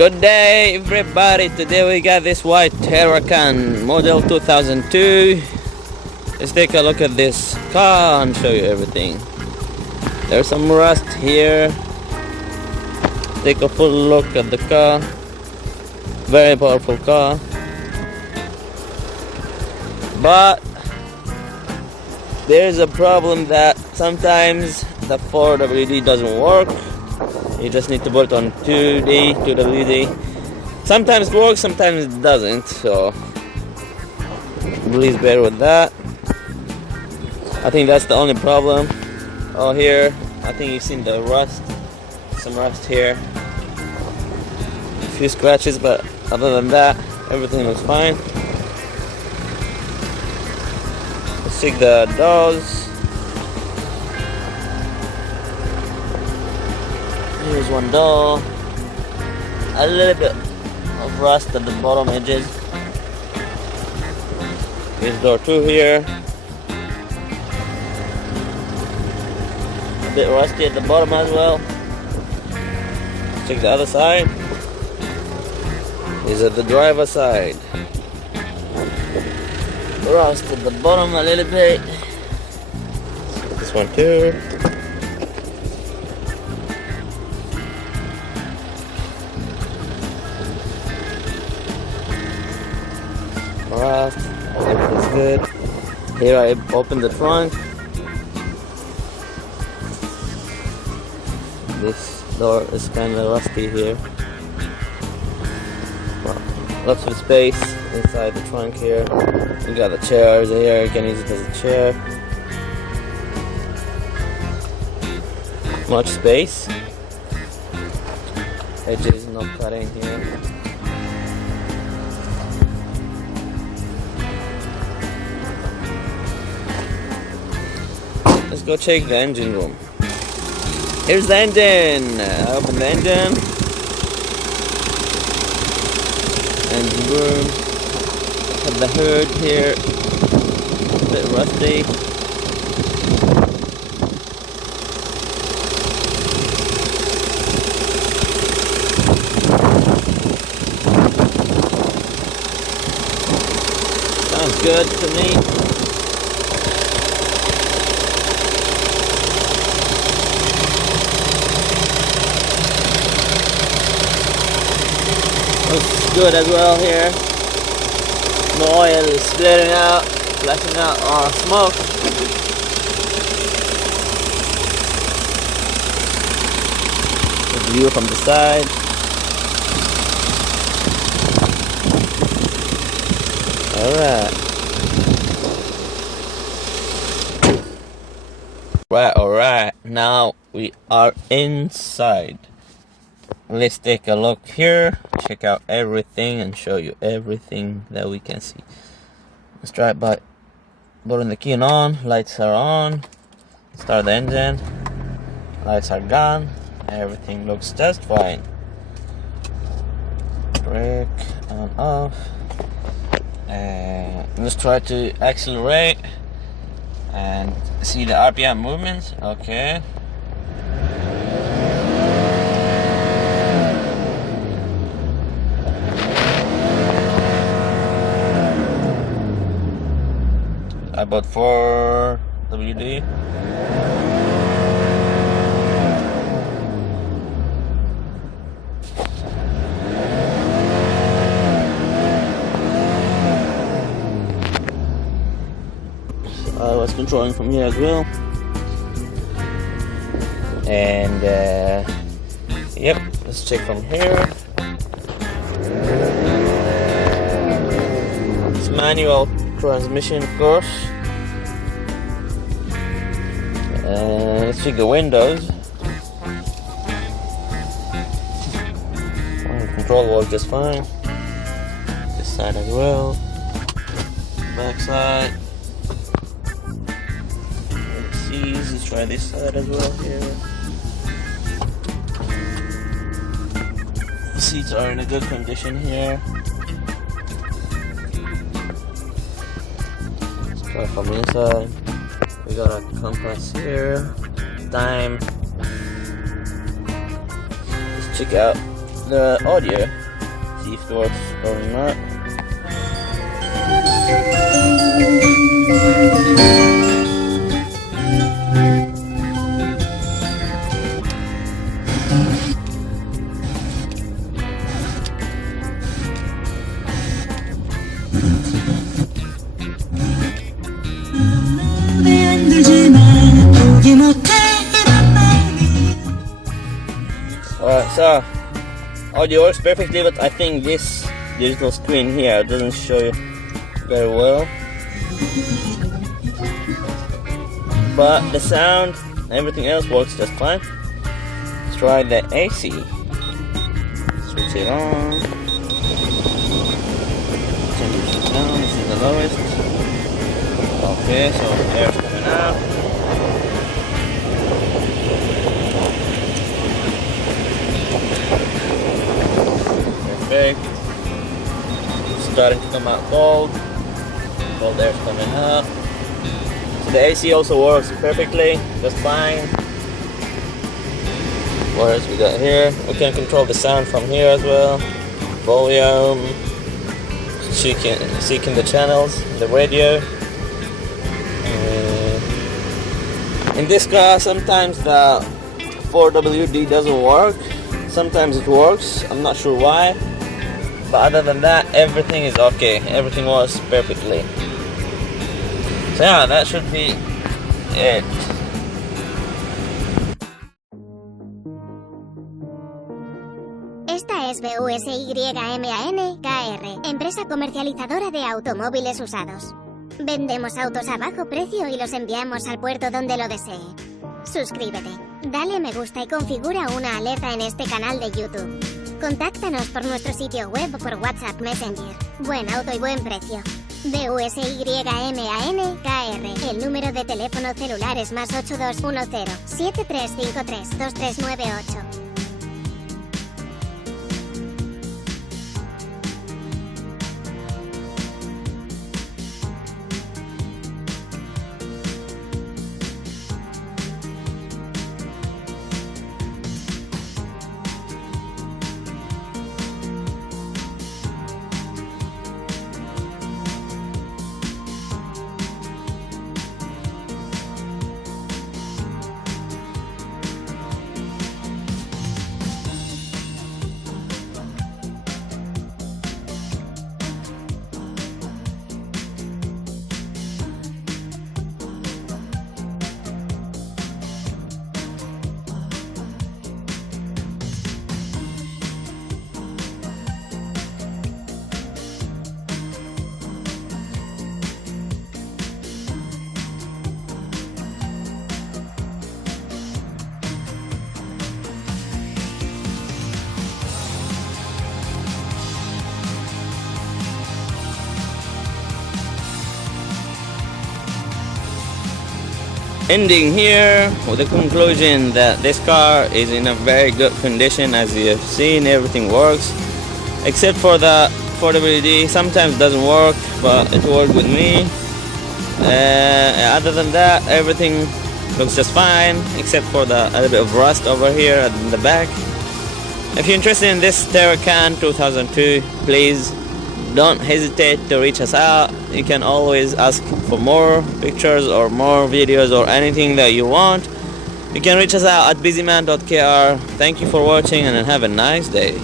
Good day everybody, today we got this white TERRACAN model 2002. Let's take a look at this car and show you everything. There's some rust here. Take a full look at the car. Very powerful car. But there's a problem that sometimes the 4WD doesn't work. You just need to put it on 2WD. Sometimes it works, sometimes it doesn't, so please bear with that. I think that's the only problem. Oh, here, I think you've seen the rust. Some rust here. A few scratches, but other than that, everything looks fine. Let's check the doors. Here's one door. A little bit of rust at the bottom edges. Here's door 2 here. A bit rusty at the bottom as well. Check the other side. These are the driver side. Rust at the bottom a little bit. This one too. Rust, everything's good. Here I open the trunk. This door is kind of rusty here. Well, lots of space inside the trunk here. We got the chairs here, you can use it as a chair. Much space. Edges, no cutting here. Let's go check the engine room. Here's the engine. I open the engine. Engine room. Have the hood here. A bit rusty. Sounds good to me. Looks good as well here. No oil is splitting out, flashing out, or smoke. The view from the side. Alright. Now we are inside. Let's take a look here, check out everything and show you everything that we can see. Let's try it by putting the key on. Lights are on. Start the engine. Lights are gone. Everything looks just fine. Brake on, off. And let's try to accelerate and see the RPM movements. Okay. About 4WD. So I was controlling from here as well. And yep, let's check from here. It's manual transmission, of course. Let's check the windows. Control works just fine. This side as well. Back side. Let's see. Let's try this side as well here. The seats are in a good condition here. Let's try from inside. We got a compass here. Time. Let's check out the audio, see if it works or not. Alright, so audio works perfectly, but I think this digital screen here doesn't show you very well. But the sound, everything else works just fine. Let's try the AC. Switch it on. Turn this down. This is the lowest. Okay, so air's coming out. Perfect. Starting to come out cold. Cold air's coming up. So the AC also works perfectly, just fine. What else we got here? We can control the sound from here as well. Volume. Seeking the channels, the radio. In this car, sometimes the 4WD doesn't work. Sometimes it works. I'm not sure why. But other than that, everything is okay. Everything works perfectly. So yeah, that should be it. Esta es BUSYMAN KR, empresa comercializadora de automóviles usados. Vendemos autos a bajo precio y los enviamos al puerto donde lo desee. Suscríbete, dale a me gusta y configura una alerta en este canal de YouTube. Contáctanos por nuestro sitio web o por WhatsApp Messenger. Buen auto y buen precio. BUSYMAN KR. El número de teléfono celular es +8210 7353 2398. Ending here with the conclusion that this car is in a very good condition. As you have seen, everything works except for the 4WD. Sometimes doesn't work, but it worked with me. Other than that, everything looks just fine except for a little bit of rust over here in the back. If you're interested in this TERRACAN 2002, please don't hesitate to reach us out. You can always ask for more pictures or more videos or anything that you want. You can reach us out at busyman.kr. Thank you for watching and have a nice day.